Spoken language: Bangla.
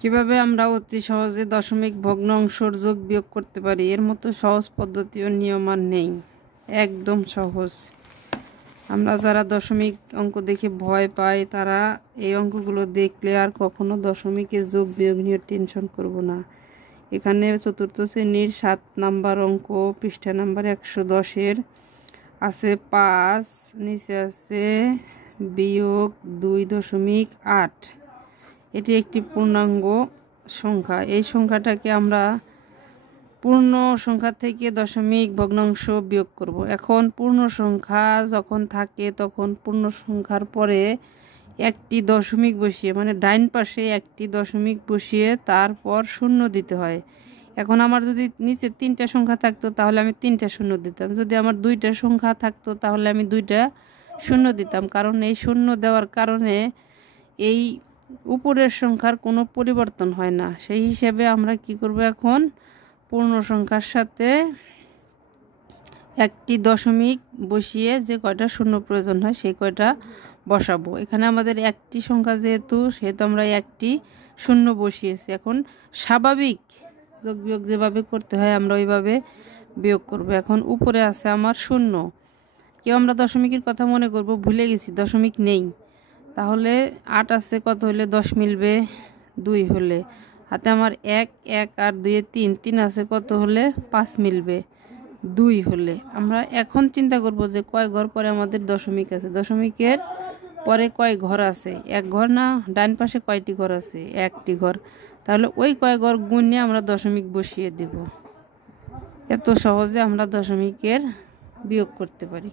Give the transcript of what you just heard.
কিভাবে আমরা অতি সহজে দশমিক ভগ্নাংশের যোগ বিয়োগ করতে পারি? এর মতো সহজ পদ্ধতি ও নিয়ম আর নেই, একদম সহজ। আমরা যারা দশমিক অঙ্ক দেখে ভয় পাই তারা এই অঙ্কগুলো দেখলে আর কখনো দশমিকের যোগ বিয়োগ নিয়ে টেনশন করব না। এখানে চতুর্থ শ্রেণীর 7 নাম্বার অঙ্ক, পৃষ্ঠা নাম্বার 110-এর আছে 5, নিচে আছে বিয়োগ 2.8। এটি একটি পূর্ণাঙ্গ সংখ্যা। এই সংখ্যাটাকে আমরা পূর্ণ সংখ্যা থেকে দশমিক ভগ্নাংশ বিয়োগ করব। এখন পূর্ণ সংখ্যা যখন থাকে তখন পূর্ণ সংখ্যার পরে একটি দশমিক বসিয়ে, মানে ডাইন পাশে একটি দশমিক বসিয়ে তারপর শূন্য দিতে হয়। এখন আমার যদি নিচে 3টা সংখ্যা থাকতো তাহলে আমি 3টা শূন্য দিতাম, যদি আমার 2টা সংখ্যা থাকতো তাহলে আমি 2টা শূন্য দিতাম। কারণ এই শূন্য দেওয়ার কারণে এই উপরের সংখ্যার কোনো পরিবর্তন হয় না। সেই হিসেবে আমরা কি করব, এখন পূর্ণ সংখ্যার সাথে একটি দশমিক বসিয়ে যে কয়টা শূন্য প্রয়োজন হয় সেই কয়টা বসাবো। এখানে আমাদের একটি সংখ্যা যেহেতু আমরা একটি শূন্য বসিয়েছি। এখন স্বাভাবিক যোগ বিয়োগ যেভাবে করতে হয় আমরা ওইভাবে বিয়োগ করব। এখন উপরে আছে আমার শূন্য, কেউ আমরা দশমিকের কথা মনে করব ভুলে গেছি, দশমিক নেই। তাহলে 8 আছে, কত হলে 10 মিলবে? 2 হলে। হাতে আমার 1 আর 2 3, 3 আছে, কত হলে 5 মিলবে? 2 হলে। আমরা এখন চিন্তা করব যে কয় ঘর পরে আমাদের দশমিক আছে, দশমিকের পরে কয় ঘর আছে? 1 ঘর না? ডান পাশে কয়টি ঘর আছে? 1টি ঘর। তাহলে ওই কয় ঘর গুণে আমরা দশমিক বসিয়ে দেব। এত সহজে আমরা দশমিকের বিয়োগ করতে পারি।